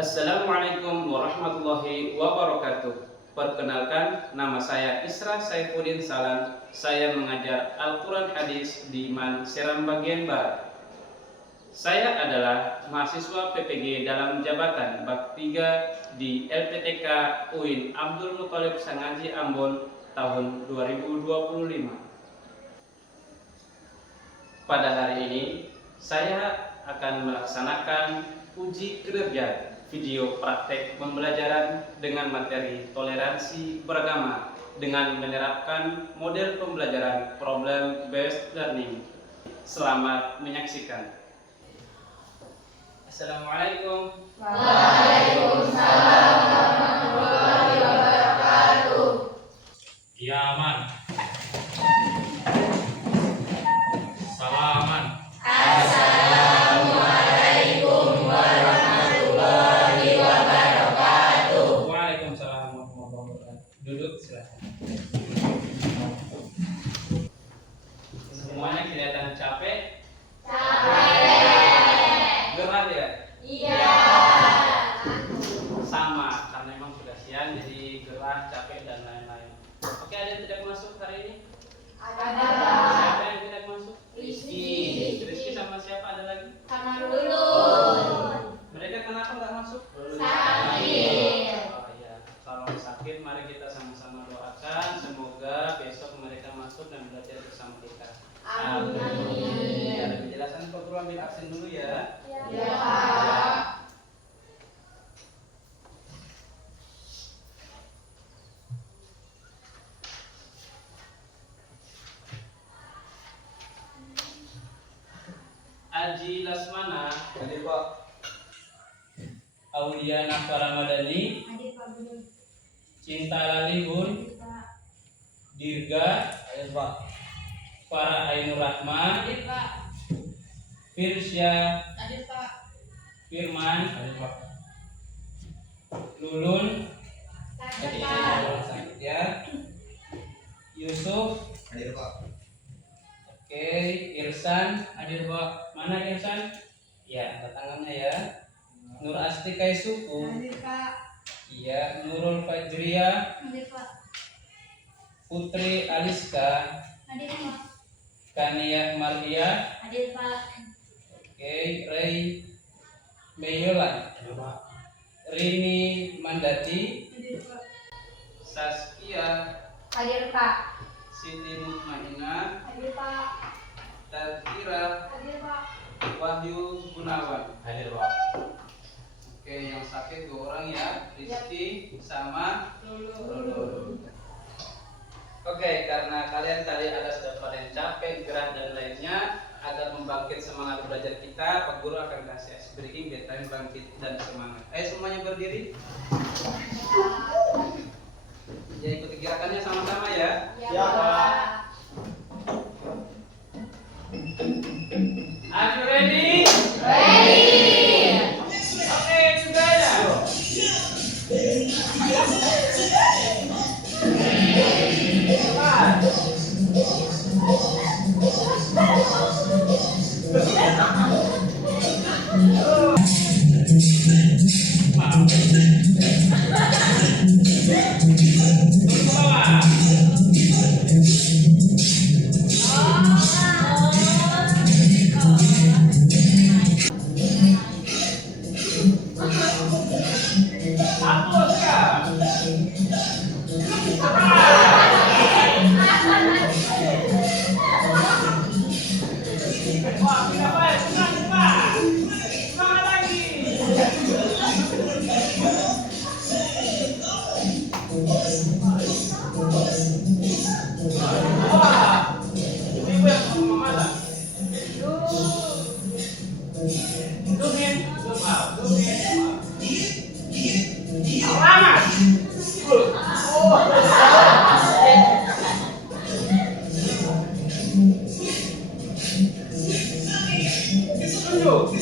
Assalamualaikum warahmatullahi wabarakatuh. Perkenalkan, nama saya Isra Saifuddin Salam. Saya mengajar Al-Quran Hadis di Man Seram bagian Barat. Saya adalah mahasiswa PPG dalam jabatan Bak 3 di LPTK UIN Abdul Muthalib Sangaji Ambon tahun 2025. Pada hari ini, saya akan melaksanakan uji kinerja video praktek pembelajaran dengan materi toleransi beragama dengan menerapkan model pembelajaran problem based learning. Selamat menyaksikan. Assalamualaikum. Waalaikumsalam warahmatullahi wabarakatuh. Ya aman. Salaman. Assalamualaikum warahmatullahi wabarakatuh. Waalaikumsalam warahmatullahi wabarakatuh. Duduk silakan. Semuanya kelihatan capek? Gerah ya? Iya. Sama, karena memang sudah siang jadi gerah, capek dan lain-lain. Oke, ada yang tidak masuk hari ini? Ada. Siapa yang tidak masuk? Rizky. Rizky sama siapa ada lagi? Sama Lulun. Mereka kenapa nggak masuk? Sakit. Oh iya, kalau sakit mari kita sama-sama doakan semoga besok mereka masuk dan belajar bersama kita. Amin. Ada penjelasan Pak Guru, ambil absen dulu ya. Ya, Pak. Aji Lasmana, Hadir Pak. Auliana Faramadani, Hadir Pak Guru. Cinta Lalihun, Hadir Pak. Dirga, Hadir Pak. Farah Ainur Rahma, Hadir Pak. Firsya, Hadir Pak. Firman, Hadir Pak. Lulun, Hadir jadi Pak. orang sakit ya. Yusuf, Hadir Pak. oke. Irsan, hadir Pak. Mana Irsan? Ya, angkat tangannya ya. Nur Asti Kaisuku, Hadir Pak. iya. Nurul Fajria, Hadir Pak. Putri Aliska, Hadir Pak. Kania Mardia, Hadir Pak. oke. Ray Meyola, Hadir Pak. Rini Mandati, Hadir Pak. Saskia, Hadir Pak. Siti Mutmainah, Hadir Pak. Tazkira, Hadir Pak. Wahyu Gunawan. Hadir Pak. Oke, yang sakit 2 orang ya, Rizky sama Lulun. Oke, karena kalian tadi sudah pada yang capek, gerah dan lainnya, agar membangkit semangat belajar kita, Pak Guru akan kasih ice breaking biar kalian bangkit dan semangat. Ayo semuanya berdiri. Ya, ikuti gerakannya sama-sama ya. Ya, Pak. Are you ready? Ready. Oke, together. Let's go.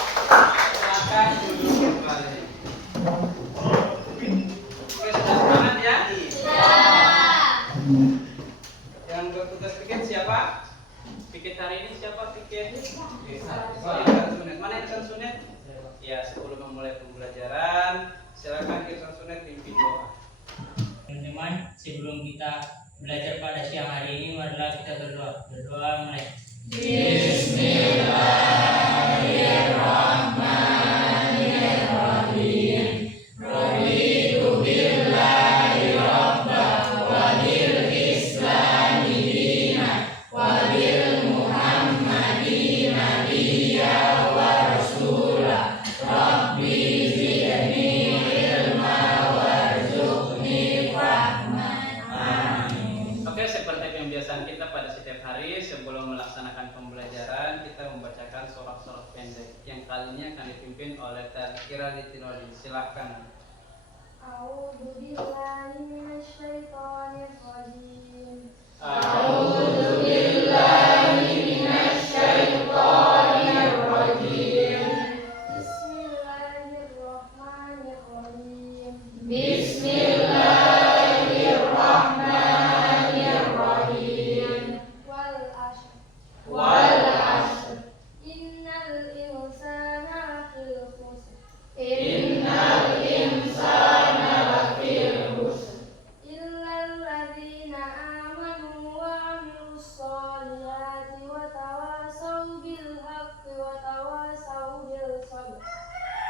Silakan duduk kembali. Oke, sudah semangat ya? Yang bertugas piket siapa? Piket hari ini siapa piket? Oh, Insan Sunet. Mana Insan Sunet? Ya, sebelum memulai pembelajaran, silakan Insan Sunet pimpin doa. Teman-teman, sebelum kita belajar pada siang hari ini, marilah kita berdoa. Berdoa mulai. Oke, seperti pembiasaan kita pada setiap hari sebelum melaksanakan pembelajaran, kita membacakan sorak-sorak pendek yang kalinya akan dipimpin oleh Tazkira Litinodi. Silakan. A'udzu billahi minasyaitonir rajim. Bismillahirrahmanirrahim. Wal 'ashr. Innal insana lafil khusr. Illal ladzina amanu wa 'amilus sholihati wa tawasaw bil haqqi wa tawasaw bil sabr.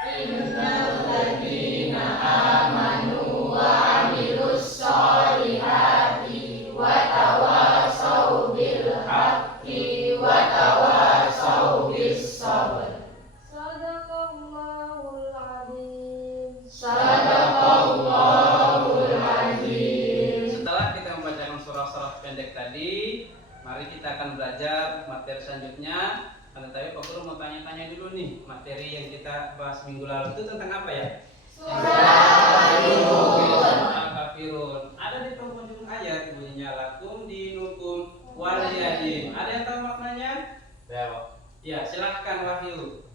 Innal ladzina amanu wa 'amilus sholihati wa tawasaw bil haqqi wa tawasaw bis sabr. Sadaqallahul adzim. Sadaqallahul adzim. Setelah kita membacakan sorak-sorak pendek tadi, mari kita akan belajar materi selanjutnya. Tetapi Pak Guru mau tanya-tanya dulu nih, materi yang kita bahas minggu lalu itu tentang apa ya? Al-Kafirun. Ada di penghujung ayat bunyinya lakum dinukum waliyadin. Ada yang tahu maknanya? Ya, silahkan Wahyu.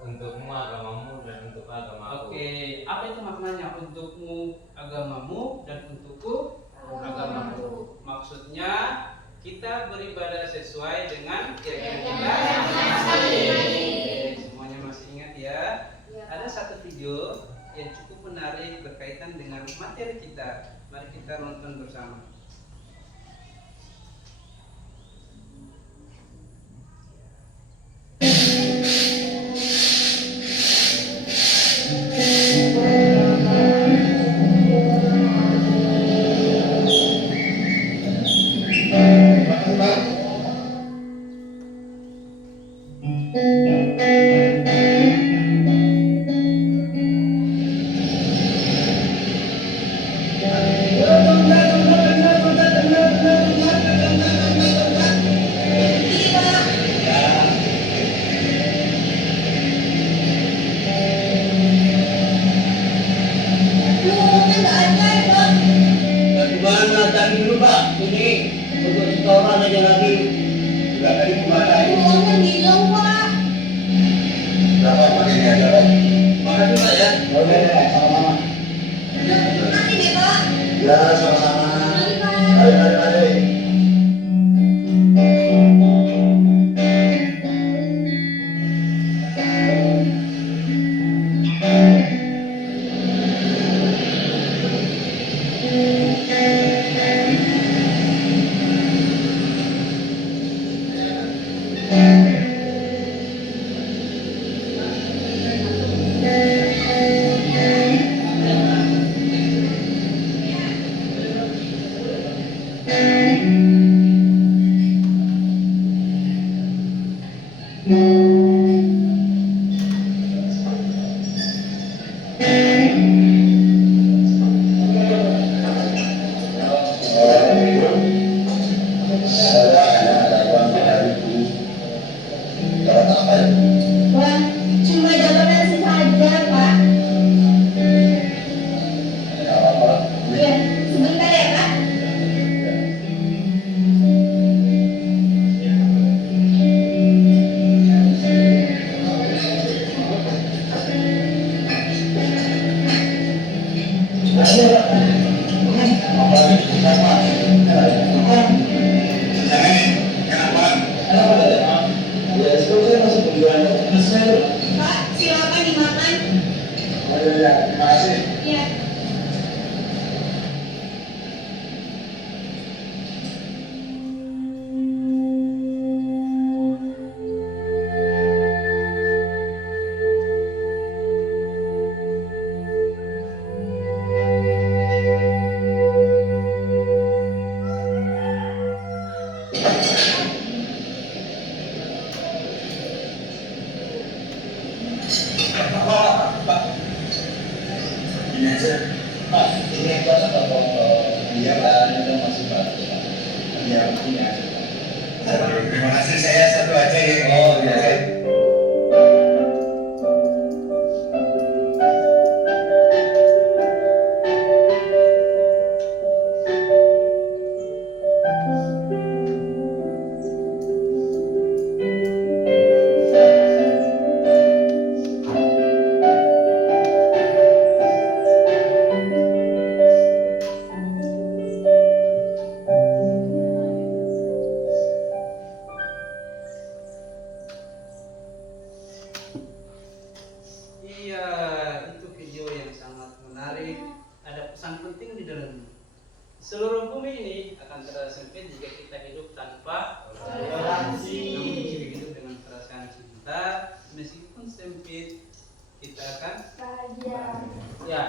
Untukmu agamamu dan untuk agamaku. Oke, apa itu maknanya? Untukmu agamamu dan untukku agamaku. Maksudnya kita beribadah sesuai dengan keyakinan kita. Oke, semuanya masih ingat ya? Ada satu video yang cukup menarik berkaitan dengan materi kita. Mari kita nonton bersama. Bagaimana tadi dulu Pak? Ini untuk setoran aja lagi. Sudah tadi kemana ini? Uangnya bilang, Pak. Berapa Pak ini aja? Makasih Pak ya. Oke, sama-sama. Nanti deh, Pak. Ya, sama-sama. Nanti, Pak. Ayo. ya. Terima kasih. Iya. Pak, ini aja. Pak, ini yang kelas atau dia kan itu masih bagus Pak. Ya, ini aja. Aduh, terima kasih, saya satu aja ya. Oh, iya. Iya, itu video yang sangat menarik. Ada pesan penting di dalamnya. Seluruh bumi ini akan terasa sempit jika kita hidup tanpa toleransi. Namun jika hidup dengan perasaan cinta, meskipun sempit, kita akan Bahagia. ya.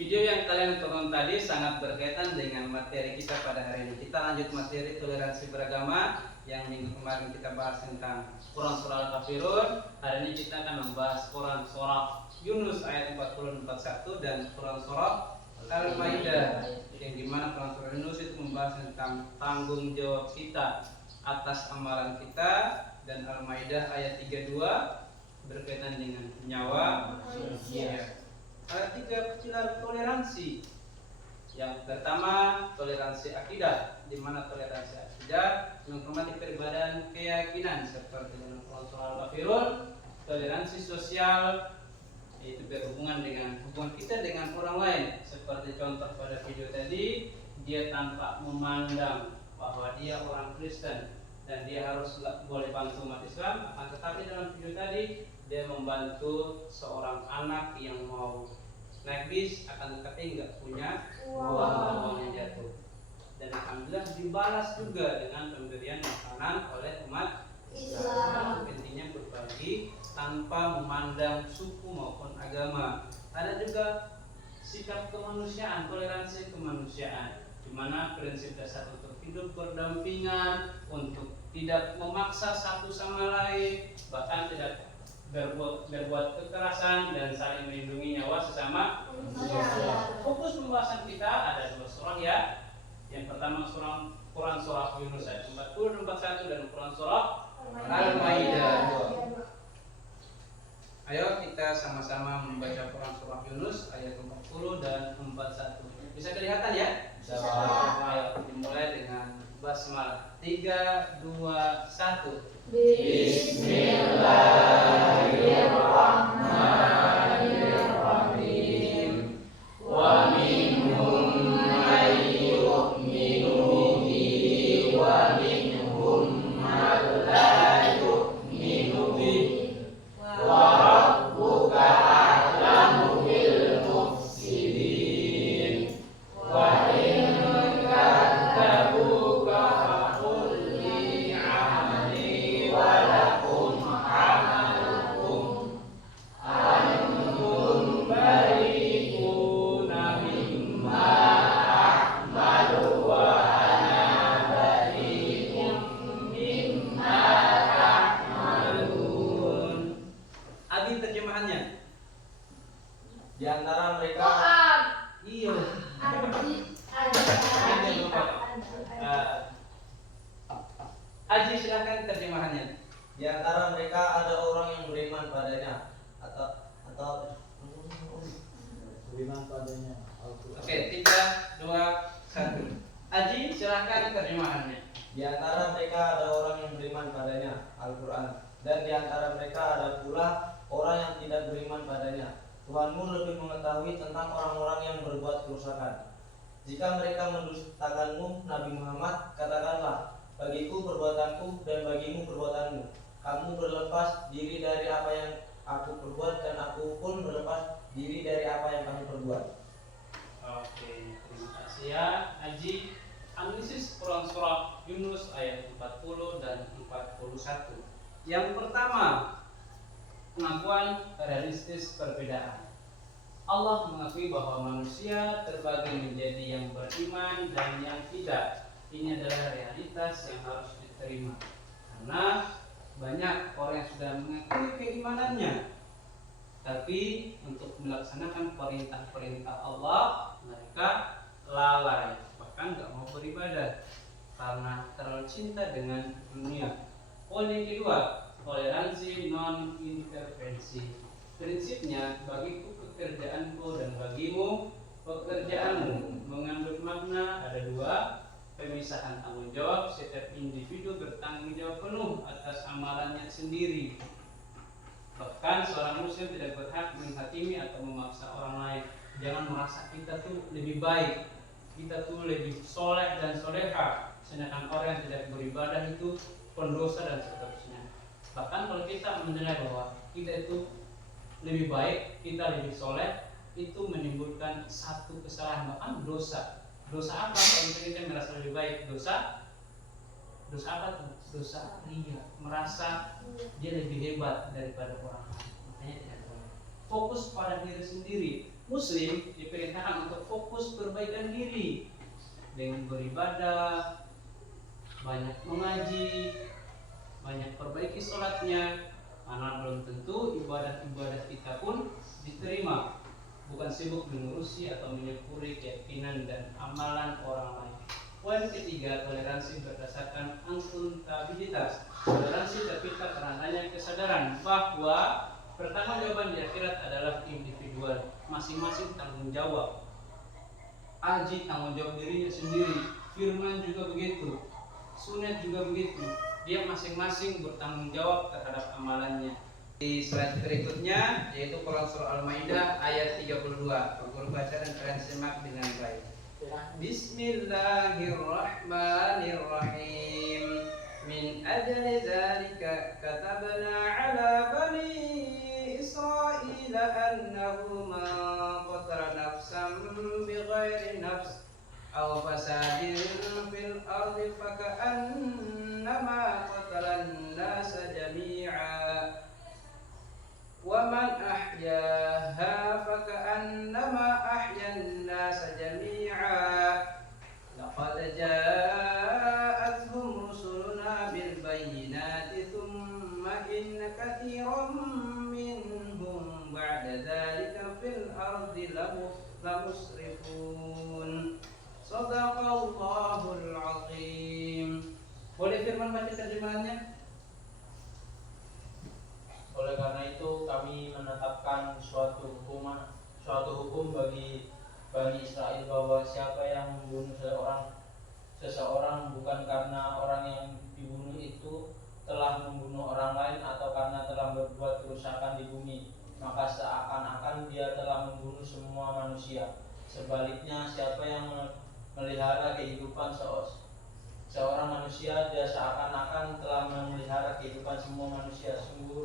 Video yang kalian tonton tadi sangat berkaitan dengan materi kita pada hari ini. Kita lanjut materi toleransi beragama yang minggu kemarin kita bahas tentang Quran Surah Al-Kafirun. Hari ini kita akan membahas Quran Surah Yunus ayat 40-41 dan Quran Surah Al-Maidah, yang dimana Quran Surah Yunus itu membahas tentang tanggung jawab kita atas amalan kita, dan Al-Maidah ayat 32 berkaitan dengan nyawa manusia. Ada 3 pilar toleransi. Yang pertama, toleransi akidah, di mana toleransi akidah menghormati perbedaan keyakinan seperti dalam Quran Surah Al-Kafirun. Toleransi sosial, yaitu berhubungan dengan hubungan kita dengan orang lain, seperti contoh pada video tadi, dia tanpa memandang bahwa dia orang Kristen dan dia harus boleh bantu umat Islam, akan tetapi dalam video tadi dia membantu seorang anak yang mau naik bis, akan tetapi nggak punya uang yang jatuh, dan alhamdulillah dibalas juga dengan pemberian makanan oleh umat Islam. Intinya berbagi tanpa memandang suku maupun agama. Ada juga sikap kemanusiaan, toleransi kemanusiaan, di mana prinsip dasar untuk hidup berdampingan, untuk tidak memaksa satu sama lain, bahkan tidak berbuat kekerasan dan saling melindungi nyawa sesama manusia. Fokus pembahasan kita ada 2 surah ya. Yang pertama surah Quran Surah Yunus ayat 40 dan 41 dan Quran Surah Al-Maidah 2. Ayo kita sama-sama membaca Quran Surah Yunus ayat 40 dan 41. Bisa kelihatan ya? Bisa. Ayo dimulai dengan basmalah. 3, 2, 1. Bismillahirrahmanirrahim. Wa minhum may yu'minu bihi wa minhum man la yu'minu bihi wa rabbuka a'lamu bil mufsidin wa in kadzabuka faqul li 'amali wa lakum 'amalukum antum bari'una mimma a'malu wa ana bari'un mimma ta'malun. Adi terjemahannya. Di antara mereka Iya. Aji silakan terjemahannya. di antara mereka ada orang yang beriman padanya atau beriman padanya Al-Quran. Oke, 3, 2, 1. Aji silakan terjemahannya. di antara mereka ada orang yang beriman padanya Al-Quran, dan di antara mereka ada pula orang yang tidak beriman padanya. Tuhanmu lebih mengetahui tentang orang-orang yang berbuat kerusakan. Jika mereka mendustakanmu, Nabi Muhammad, katakanlah, bagiku perbuatanku dan bagimu perbuatanmu. Kamu berlepas diri dari apa yang aku perbuat, dan aku pun berlepas diri dari apa satu. Yang pertama, pengakuan realistis perbedaan. Allah mengakui bahwa manusia terbagi menjadi yang beriman dan yang tidak. Ini adalah realitas yang harus diterima. Karena banyak orang yang sudah mengakui keimanannya, tapi untuk melaksanakan perintah-perintah Allah mereka lalai, bahkan nggak mau beribadah karena terlalu cinta dengan dunia. Poin yang kedua, toleransi non intervensi. Prinsipnya, bagiku pekerjaanku dan bagimu pekerjaanmu mengandung makna ada dua: pemisahan tanggung jawab. Setiap individu bertanggung jawab penuh atas amalannya sendiri. Bahkan seorang muslim tidak berhak menghakimi atau memaksa orang lain. Jangan merasa kita tuh lebih baik, kita tuh lebih soleh dan soleha, sedangkan orang yang tidak beribadah itu pendosa dan seterusnya. Bahkan kalau kita menilai bahwa kita itu lebih baik, kita lebih soleh, itu menimbulkan satu kesalahan, bahkan dosa. Dosa apa? Kalau kita merasa lebih baik, dosa apa tuh? Dosa ria, merasa dia lebih hebat daripada orang lain. Makanya tidak boleh. Fokus pada diri sendiri. Muslim diperintahkan untuk fokus perbaikan diri dengan beribadah, banyak mengaji, banyak perbaiki sholatnya. Karena belum tentu ibadah-ibadah kita pun diterima. Bukan sibuk mengurusi atau menyempurni keyakinan dan amalan orang lain. Poin ketiga, toleransi berdasarkan akuntabilitas. Toleransi tercipta karena adanya kesadaran bahwa pertanggungjawaban di akhirat adalah individual, masing-masing tanggung jawab. Haji tanggung jawab dirinya sendiri, firman juga begitu, sunat juga begitu. Dia masing-masing bertanggung jawab terhadap amalannya. Di slide berikutnya yaitu Quran surah Al-Maidah ayat 32. Guru baca dan kalian simak dengan baik. Bismillahirrahmanirrahim. Min ajli dzalika katabna ala bani Israil annahu man qatala nafsan bighairi nafs aw fasadin fil ardi faka'annama qatalan nasa jami'a wa man ahyaha faka'annama ahyan nasa jami'a laqad ja'atuhum rusuluna bil bayyinati thumma inna katsiran minhum ba'da dzalika fil ardi lamusrifun. Shadaqallahul azim. Boleh firman baca terjemahannya? Oleh karena itu kami menetapkan suatu hukum bagi Bani Israel bahwa siapa yang membunuh seseorang bukan karena orang yang dibunuh itu telah membunuh orang lain atau karena telah berbuat kerusakan di bumi, maka seakan-akan dia telah membunuh semua manusia. Sebaliknya, siapa yang melihara kehidupan seorang manusia, dia seakan-akan telah memelihara kehidupan semua manusia. Sungguh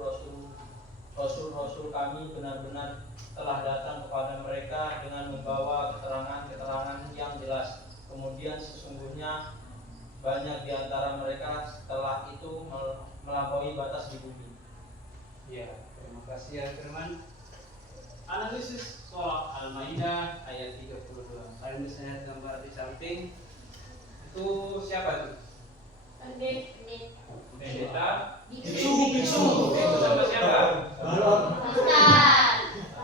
Rasul kami benar-benar telah datang kepada mereka dengan membawa keterangan-keterangan yang jelas. Kemudian sesungguhnya banyak di antara mereka setelah itu melampaui batas di bumi. Ya, terima kasih ya firman. Analisis surah Al-Maidah ayat 32. Kalian bisa lihat gambar di samping. Itu siapa tuh? Pendeta. Biksu sama siapa?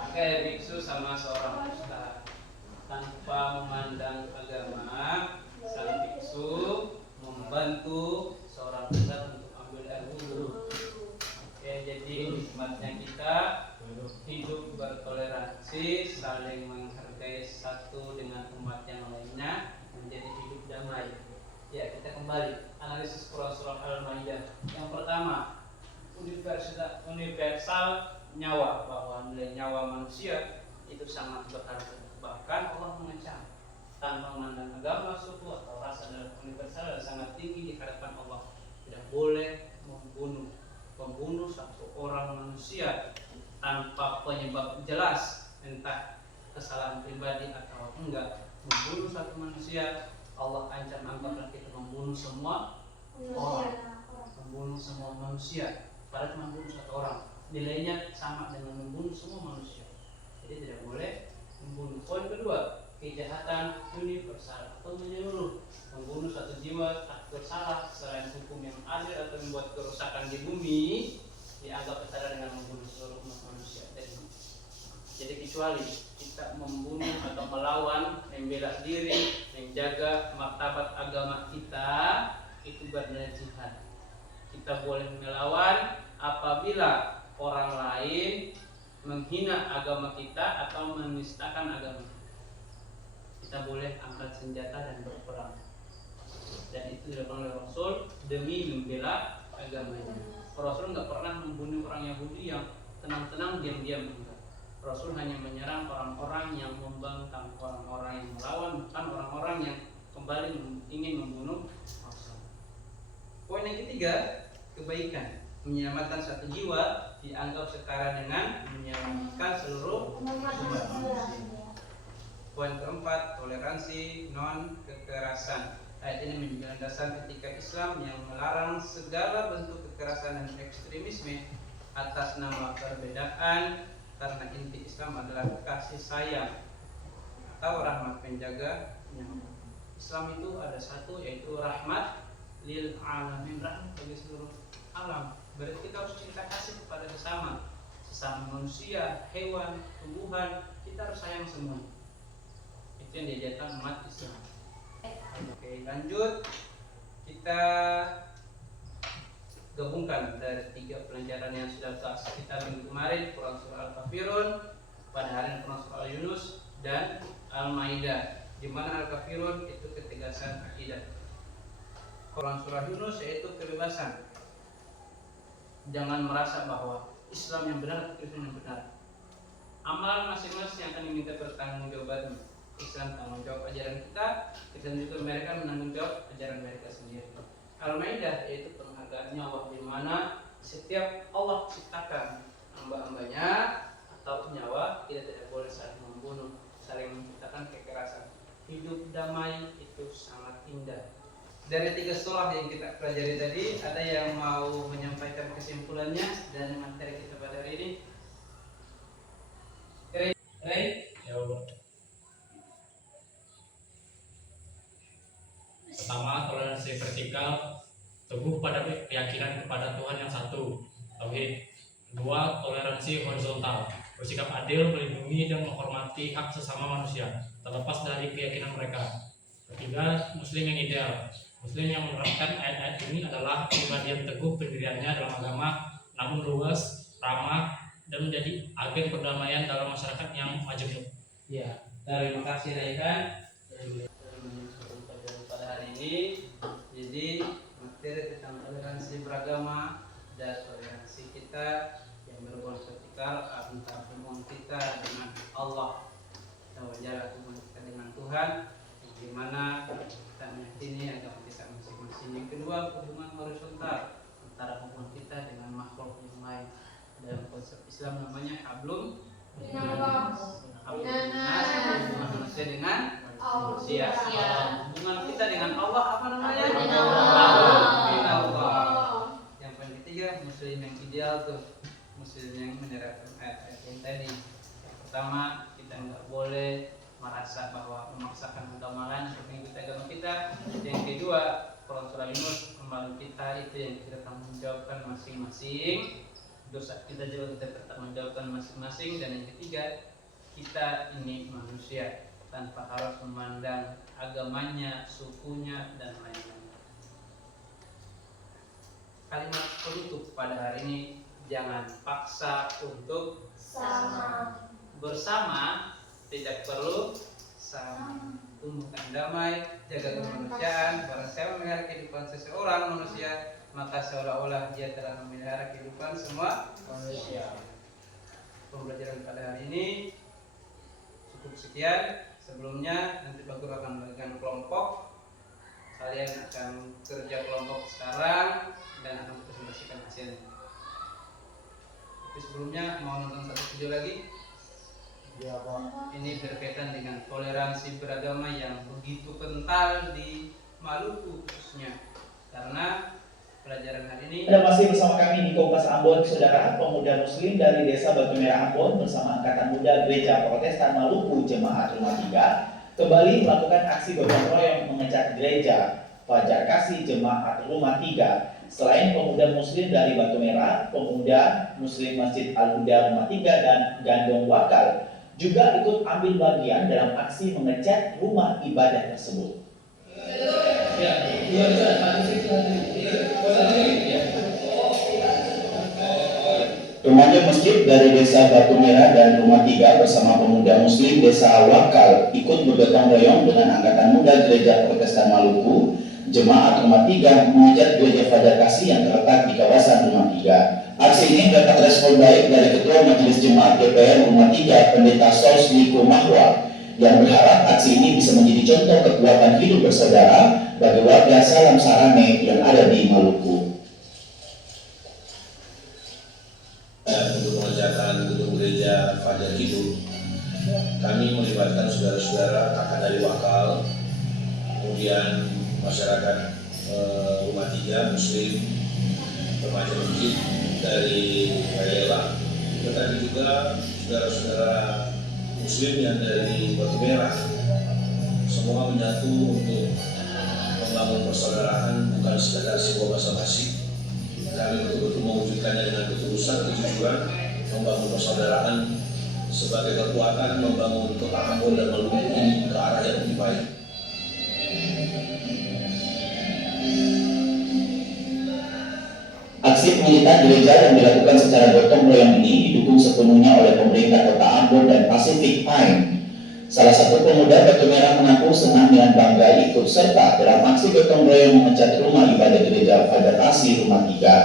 Oke, biksu sama seorang ustaz. Tanpa memandang agama, sang biksu membantu seorang ustaz untuk ambil air wudhu. Ya, jadi hikmatnya kita hidup bertoleransi, saling menghargai satu dengan umat yang lainnya, menjadi hidup damai. Ya, kita kembali analisis Quran surah Al-Maidah. Yang pertama, universal nyawa, bahwa nilai nyawa manusia itu sangat berharga. Bahkan Allah mengecam tanpa memandang agama, suku atau rasa, dalam universal dan sangat tinggi di hadapan Allah. Tidak boleh membunuh satu orang manusia tanpa penyebab jelas, entah kesalahan pribadi atau enggak. Membunuh satu manusia, Allah ancam akan kita membunuh semua orang. membunuh semua manusia, padahal cuma membunuh satu orang. Nilainya sama dengan membunuh semua manusia. Jadi tidak boleh membunuh. Poin kedua, kejahatan universal atau menyeluruh, membunuh satu jiwa tak bersalah selain hukum yang adil atau membuat kerusakan di bumi dianggap setara dengan membunuh seluruh manusia. Jadi kecuali kita membunuh atau melawan, membela diri, menjaga martabat agama kita, itu bernilai jihad. Kita boleh melawan apabila orang lain menghina agama kita atau menistakan agama kita. Kita boleh angkat senjata dan berperang. Dan itu dilakukan oleh Rasul demi membela agamanya. Rasul nggak pernah membunuh orang Yahudi yang tenang-tenang diam-diam. Rasul hanya menyerang orang-orang yang membangkang, orang-orang yang melawan, bukan orang-orang yang kembali ingin membunuh Rasul. Poin yang ketiga, kebaikan. Menyelamatkan satu jiwa dianggap setara dengan menyelamatkan seluruh umat manusia. Poin keempat, toleransi non kekerasan. Ayat ini menjadi dasar ketika Islam yang melarang segala bentuk kekerasan dan ekstremisme atas nama perbedaan, karena inti Islam adalah kasih sayang atau rahmat penjaga nyawa. Islam itu ada satu, yaitu rahmat lil alamin, rahmat bagi seluruh alam. Berarti kita harus cinta kasih kepada sesama manusia, hewan, tumbuhan, kita harus sayang semua. Itu yang diajarkan umat Islam. Oke, lanjut kita gabungkan dari 3 pelajaran yang sudah kita minggu kemarin, Quran surah Al-Kafirun, pada hari ini Quran surah Al-Yunus dan Al-Maidah. Di mana Al-Kafirun itu ketegasan akidah. Quran surah Yunus yaitu kebebasan. Jangan merasa bahwa Islam yang benar, Islam yang benar. Amalan masing-masing akan diminta pertanggungjawaban. Islam tanggung jawab ajaran kita juga mereka menanggung jawab ajaran mereka sendiri. Al-Maidah yaitu penghargaan nyawa, di mana setiap Allah ciptakan hamba-hambanya atau nyawa, kita tidak boleh saling membunuh, saling menciptakan kekerasan. Hidup damai itu sangat indah. Dari 3 surah yang kita pelajari tadi, ada yang mau menyampaikan kesimpulannya dan materi kita pada hari ini? Ya Allah. Pertama, toleransi vertikal, teguh pada keyakinan kepada Tuhan yang satu, tauhid. 2, toleransi horizontal, bersikap adil, melindungi dan menghormati hak sesama manusia, terlepas dari keyakinan mereka. 3, muslim yang ideal. Muslim yang menerapkan ayat-ayat ini adalah pribadi yang teguh pendiriannya dalam agama, namun luas, ramah, dan menjadi agen perdamaian dalam masyarakat yang majemuk. Ya, terima kasih Raihan pada hari ini. Jadi materi tentang toleransi beragama dan toleransi kita yang berhubungan vertikal antara hubungan kita dengan Allah dan wajar hubungan kita dengan Tuhan, bagaimana kita meyakini agama kita masing-masing. Yang kedua, hubungan horizontal antara hubungan kita dengan makhluk yang lain. Dalam konsep Islam namanya hablum minallah. Hubungan manusia dengan manusia. Hubungan kita dengan Allah apa namanya? Minallah. Yang paling ketiga, muslim yang ideal tuh, muslim yang menerapkan ayat-ayat yang tadi. Yang pertama, kita nggak boleh merasa bahwa memaksakan agama lain untuk mengikuti agama kita. Yang kedua, Quran surah Yunus, amalan kita itu yang kita tanggung jawabkan masing-masing. Dosa kita juga kita bertanggung jawabkan masing-masing. Dan yang ketiga, kita ini manusia tanpa harus memandang agamanya, sukunya, dan lain-lain. Kalimat penutup pada hari ini, jangan paksa untuk Sama. bersama, tidak perlu sama. Tumbuhkan damai, jaga kemanusiaan. Barang siapa memelihara kehidupan seseorang manusia, maka seolah-olah dia telah memelihara kehidupan semua manusia. Pembelajaran pada hari ini cukup sekian. Sebelumnya nanti Pak Guru akan membagikan kelompok. Kalian akan kerja kelompok sekarang dan akan presentasikan hasilnya. Tapi sebelumnya mau nonton satu video lagi. Ya, Pak. Ini berkaitan dengan toleransi beragama yang begitu kental di Maluku khususnya, karena pelajaran hari ini. Anda masih bersama kami di Kompas Ambon, saudara. Pemuda Muslim dari Desa Batu Merah Ambon bersama Angkatan Muda Gereja Protestan Maluku Jemaat Rumah Tiga kembali melakukan aksi gotong royong mengecat gereja Fajar Kasih Jemaat Rumah Tiga. Selain pemuda Muslim dari Batu Merah, pemuda Muslim Masjid Al-Huda Rumah Tiga dan Gandong Wakal juga ikut ambil bagian dalam aksi mengecat rumah ibadah tersebut. Remaja masjid dari Desa Batu Merah dan Rumah Tiga bersama pemuda Muslim Desa Wakal ikut bergotong royong dengan Angkatan Muda Gereja Protestan Maluku Jemaat Rumah Tiga mengecat gereja Fajar Kasih yang terletak di kawasan Rumah Tiga. Aksi ini mendapat respon baik dari Ketua Majelis Jemaat DPR Rumah Tiga Pendeta Solsliko Mahwa yang berharap aksi ini bisa menjadi contoh kekuatan hidup bersaudara bagi warga Salam Sarame yang ada di Maluku. Untuk mengerjakan gedung gereja Fajar Hidup, kami melibatkan saudara-saudara kakak dari Wakal, kemudian masyarakat Rumah Tiga Muslim, remaja masjid dari Rela, tetapi juga saudara-saudara Muslim yang dari Batu Merah, semua menyatu untuk membangun persaudaraan bukan sekadar sebuah basa-basi. Kami betul-betul mewujudkannya dengan ketulusan, kejujuran, membangun persaudaraan sebagai kekuatan membangun kota Ambon dan Maluku ini ke arah yang lebih baik. Aksi pengecasan gereja yang dilakukan secara gotong royong ini didukung sepenuhnya oleh pemerintah Kota Ambon dan Pacific Pine. Salah satu pemuda Batu Merah mengaku senang dengan bangga ikut serta dalam aksi gotong royong mengecat rumah ibadah gereja Fajar Kasih Rumah Tiga.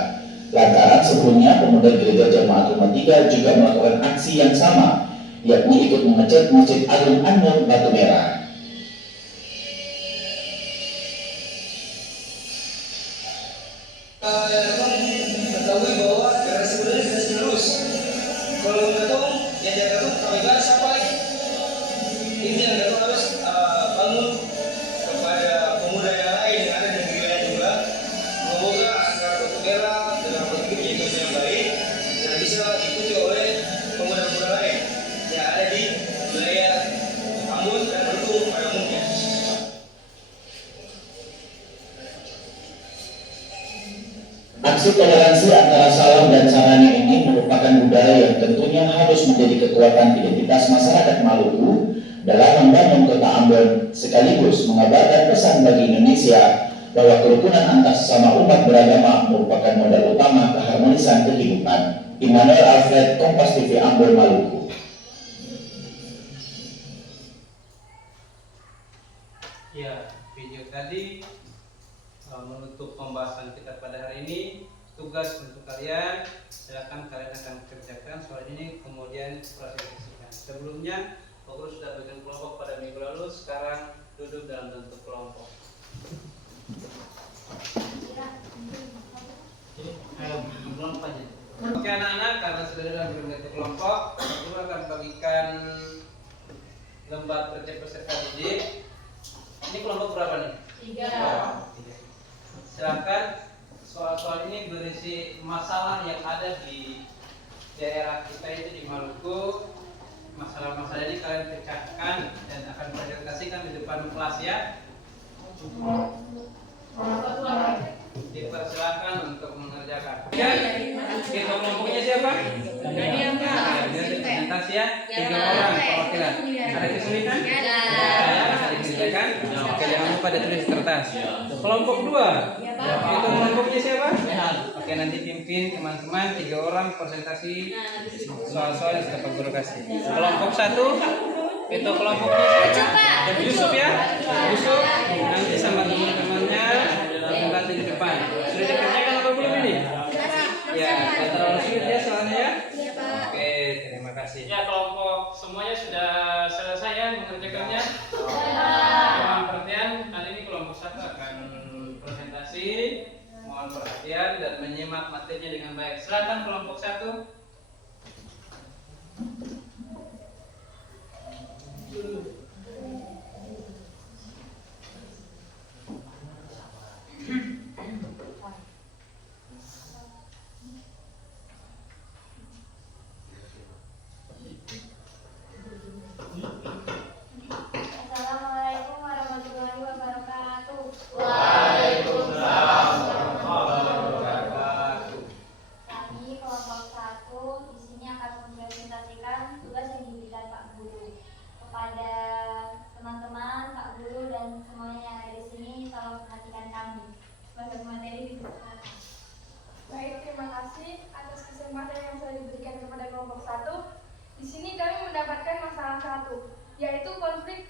Lantaran sebelumnya pemuda gereja Jemaat Rumah Tiga juga melakukan aksi yang sama, yakni ikut mengecat Masjid Agung Anur Batu Merah. Ketahui bahwa generasi muda ini generasi penerus. Kalau menggantung, yang dia gantung kami bahas sampai ini yang gantung harus bangun kepada pemuda yang lain yang ada di negeri juga. Semoga agar Batu Merah dengan Batu menjadi contoh yang baik dan bisa diikuti oleh pemuda-pemuda lain yang ada di wilayah Ambon dan Maluku pada umumnya. Aksi toleransi antara Salam dan Sarane ini merupakan budaya yang tentunya harus menjadi kekuatan identitas masyarakat Maluku dalam membangun kota Ambon, sekaligus mengabarkan pesan bagi Indonesia bahwa kerukunan antar sesama umat beragama merupakan modal utama keharmonisan kehidupan. Immanuel Alfred, Kompas TV Ambon, Maluku. Ya, video tadi menutup pembahasan kita pada hari ini. Tugas untuk kalian, silakan kalian akan kerjakan soal ini, kemudian presentasikan. Sebelumnya, pengurus sudah bikin kelompok pada minggu lalu, sekarang duduk dalam bentuk kelompok. Oke anak-anak, karena sudah dalam bentuk kelompok, kita akan bagikan lembar kerja peserta didik. Ini kelompok berapa nih? 3. Silakan, soal-soal ini berisi masalah yang ada di daerah kita itu di Maluku. Masalah-masalah ini kalian pecahkan dan akan presentasikan di depan kelas ya. Dipersilakan untuk mengerjakan. Ya, ketua kelompoknya siapa? Presentasi ya, 3 orang perwakilan. Ada kesulitan? Bisa dikerjakan. Oke, jangan lupa ditulis di kertas. Kelompok 2. Ketua kelompoknya siapa? Oke, nanti pimpin teman-teman 3 orang presentasi soal-soal yang sudah Pak Guru kasih. Kelompok 1. Ketua kelompoknya siapa? Yusuf ya. Yusuf nanti sama teman-temannya presentasi di depan. Sudah dikerjakan apa belum ini? Ya, tidak terlalu sulit ya soalnya ya. Oke, terima kasih. Ya, kelompok semuanya sudah selesai ya mengerjakannya. Mohon perhatian, kali ini kelompok 1 akan presentasi. Mohon perhatian dan menyimak materinya dengan baik. Silakan kelompok 1.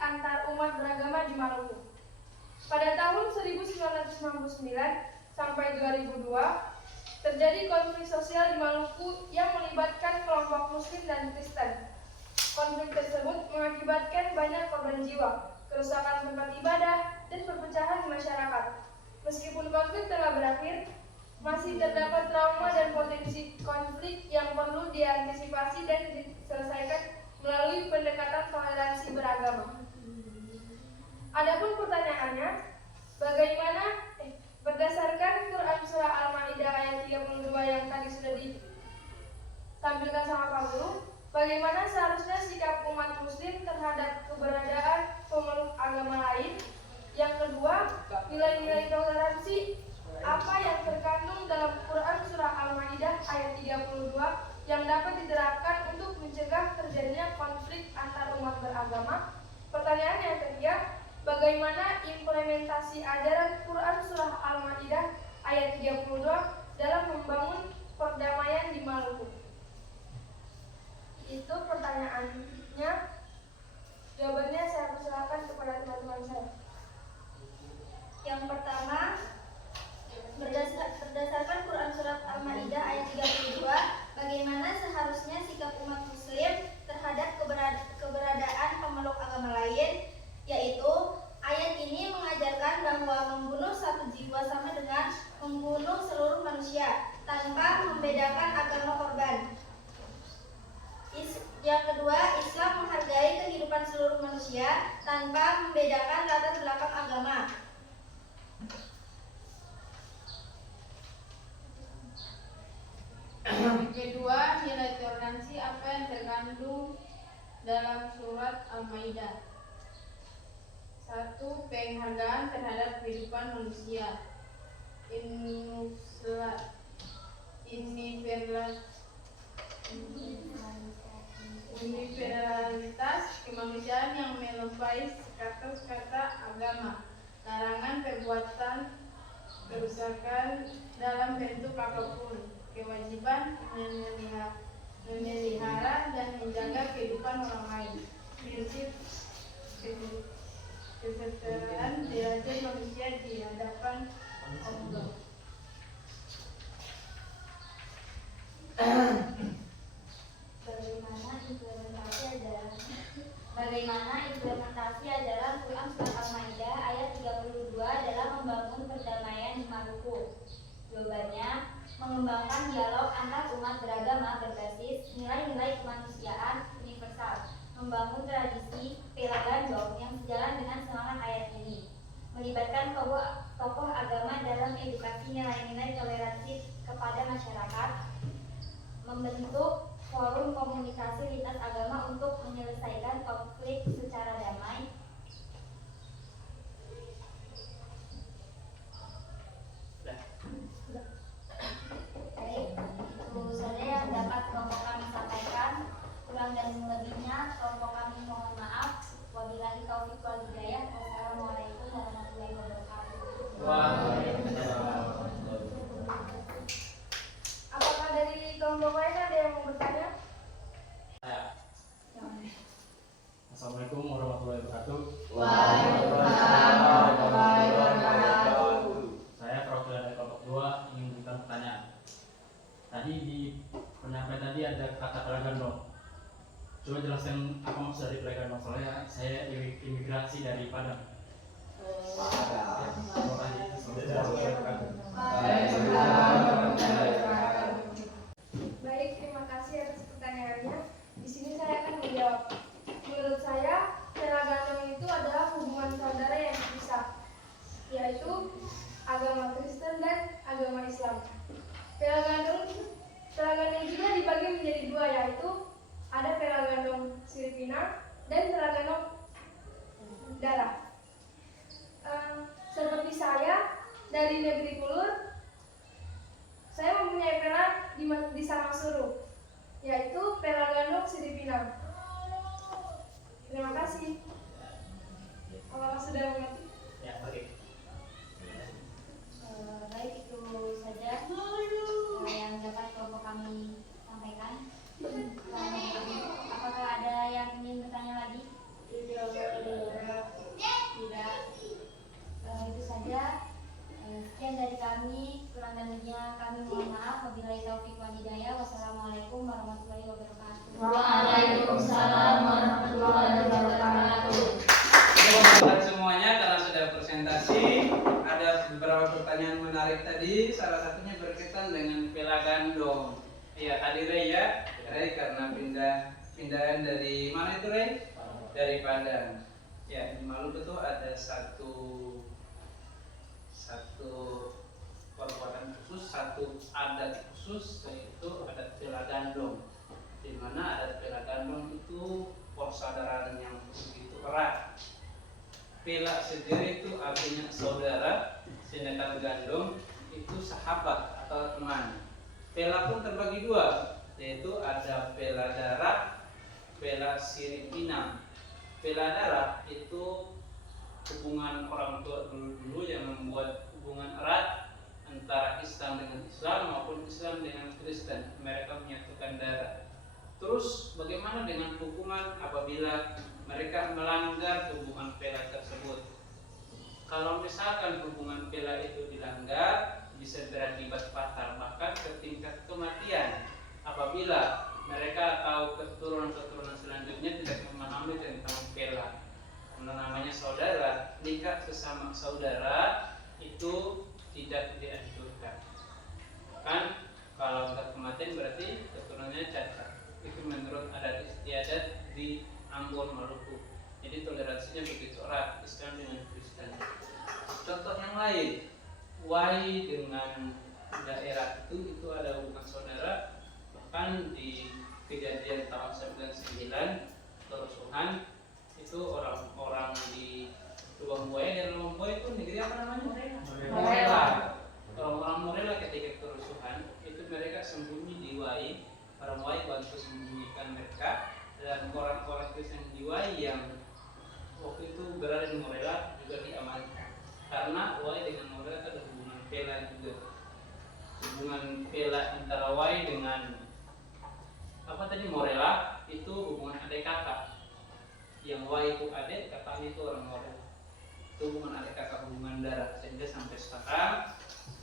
antar umat beragama di Maluku. Pada tahun 1969 sampai 2002, terjadi konflik sosial di Maluku yang melibatkan kelompok Muslim dan Kristen. Konflik tersebut mengakibatkan banyak korban jiwa, kerusakan tempat ibadah, dan perpecahan di masyarakat. Meskipun konflik telah berakhir, masih terdapat trauma dan potensi konflik yang perlu diantisipasi dan diselesaikan melalui pendekatan toleransi beragama. Adapun pertanyaannya, bagaimana berdasarkan Quran Surah Al-Maidah ayat 32 yang tadi sudah ditampilkan sama Pak Guru, bagaimana seharusnya sikap umat muslim terhadap keberadaan pemeluk agama lain? Yang kedua, nilai-nilai toleransi apa yang terkandung dalam Quran Surah Al-Maidah ayat 32 yang dapat diterapkan untuk mencegah terjadinya konflik antar umat beragama? Pertanyaan yang ketiga, bagaimana implementasi ajaran Quran Surah Al-Maidah ayat 32 dalam membangun perdamaian di Maluku? Itu pertanyaannya. Jawabannya saya persilakan kepada teman-teman saya. Yang pertama, berdasarkan Quran Surat Al-Maidah ayat 32, bagaimana seharusnya sikap umat muslim terhadap keberadaan pemeluk agama lain, yaitu ayat ini mengajarkan bahwa membunuh satu jiwa sama dengan membunuh seluruh manusia tanpa membedakan agama korban. Yang kedua, Islam menghargai kehidupan seluruh manusia tanpa membedakan latar belakang agama. Kedua, nilai toleransi apa yang terkandung dalam surat Al-Maidah. 1. Penghargaan terhadap kehidupan manusia. Universalitas kemanusiaan yang melampaui kata agama. Larangan perbuatan kerusakan dalam bentuk apapun. Kewajiban memelihara dan menjaga kehidupan orang lain. Prinsip kesetaraan derajat manusia di hadapan Allah. Bagaimana implementasi ajaran Quran Surat Al-Maidah ayat 32 dalam membangun perdamaian di Maluku? Jawabannya, mengembangkan dialog antar umat beragama berbasis nilai-nilai kemanusiaan universal, membangun tradisi pela gandong yang sejalan dengan semangat ayat ini, melibatkan tokoh agama dalam edukasi nilai-nilai toleransi kepada masyarakat, membentuk forum komunikasi lintas agama untuk menyelesaikan konflik secara damai. Itu saja yang dapat kelompok kami sampaikan. Kurang dan lebihnya kelompok kami mohon maaf. Wabillahi taufiq wal hidayah. Wassalamualaikum warahmatullahi wabarakatuh. Apakah dari kelompok lain ada yang mau bertanya? Assalamualaikum warahmatullahi wabarakatuh. Waalaikumsalam warahmatullahi wabarakatuh. Saya perwakilan dari kelompok 2 ingin memberikan pertanyaan. Tadi di penyampaian tadi ada kata pelagandong. Coba jelaskan apa maksud dari pelagandong, soalnya saya imigrasi dari Padang. Baik, terima kasih atas pertanyaannya. Di sini saya akan menjawab. Menurut saya, pelagandong itu adalah hubungan saudara yang terpisah, yaitu agama Kristen dan agama Islam. Pelagandong juga dibagi menjadi dua, yaitu ada pelagandong siripina dan pelagandong darah. Seperti saya dari negeri Kulur, saya mempunyai peran di Samasuru, yaitu pelagandong siripina. Terima kasih. Apakah sudah mengerti? Ya, oke. Baik, itu saja yang dapat kelompok kami sampaikan. Apakah ada yang ingin bertanya lagi? hari raya, karena pindahan dari mana itu Ray? Dari Padang. Ya, di Maluku itu ada satu perbuatan khusus, satu adat khusus, yaitu adat Pela Gandong. Di mana adat Pela Gandong itu persaudaraan yang begitu erat. Pela sendiri itu artinya saudara, sedangkan gandong itu sahabat atau teman. Pela pun terbagi dua, yaitu ada pela darah, pela siripinang. Pela darah itu hubungan orang tua dulu yang membuat hubungan erat antara Islam dengan Islam maupun Islam dengan Kristen. Mereka menyatukan darah. Terus bagaimana dengan hukuman apabila mereka melanggar hubungan pela tersebut? Kalau misalkan hubungan pela itu dilanggar, bisa berakibat fatal, bahkan ke tingkat kematian. Apabila mereka atau keturunan-keturunan selanjutnya tidak memahami tentang pela, namanya saudara, nikah sesama saudara itu tidak dianjurkan. Kan kalau sudah kematian berarti keturunannya cacat. Itu menurut adat istiadat di Ambon, Maluku. Jadi toleransinya begitu erat Islam dengan Kristen. Contoh yang lain, Wai dengan daerah itu ada hubungan saudara. Bahkan di kejadian tahun 99 kerusuhan itu orang-orang di Lubang Buaya dan Lubang Buaya itu negeri apa namanya? Morela. Orang-orang Morela ketika kerusuhan itu mereka sembunyi di Wai. Orang Wai bantu sembunyikan mereka, dan orang-orang Kristen di Wai yang waktu itu berada di Morela juga diamankan. Karena Wai dengan Morela ada hubungan pela juga. Hubungan pela antara Wai dengan Morela itu hubungan adik kakak. Yang Wai itu adik, kakaknya itu orang Morela. Itu hubungan adik kakak, hubungan darah. Sehingga sampai sekarang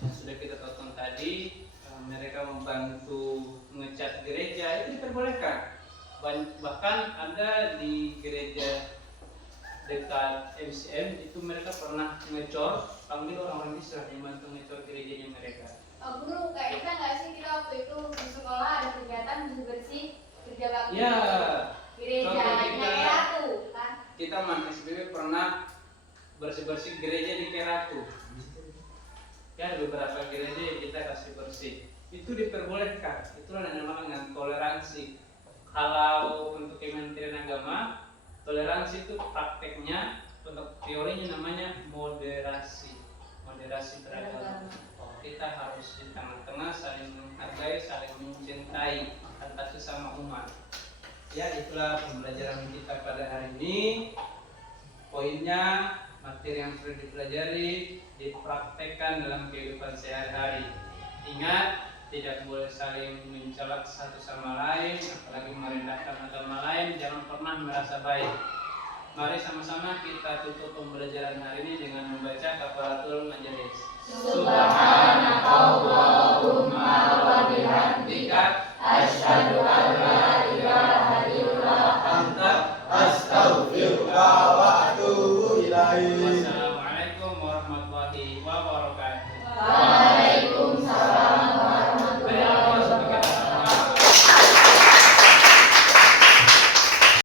yang sudah kita tonton tadi, mereka membantu mengecat gereja itu diperbolehkan. Bahkan ada di gereja dekat MCM itu mereka pernah ngecor, panggil orang-orang Islam yang bantu ngecor gerejanya mereka. Guru, kayak kita nggak sih kita waktu itu di sekolah ada kegiatan bersih kerja bakti Ya, gerejanya Keratu kan? Kita SBB pernah bersih-bersih gereja di Keratu. Ya, beberapa gereja yang kita kasih bersih. Itu diperbolehkan. Itulah yang dinamakan dengan toleransi. Kalau untuk Kementerian Agama, toleransi itu prakteknya, untuk teorinya namanya moderasi beragama. Kita harus di tengah-tengah saling menghargai, saling mencintai antar sesama umat. Ya, itulah pembelajaran kita pada hari ini. Poinnya, materi yang sudah dipelajari dipraktekkan dalam kehidupan sehari-hari. Ingat, tidak boleh saling mencela satu sama lain, apalagi merendahkan agama lain. Jangan pernah merasa baik. Mari sama-sama kita tutup pembelajaran hari ini dengan membaca kafarat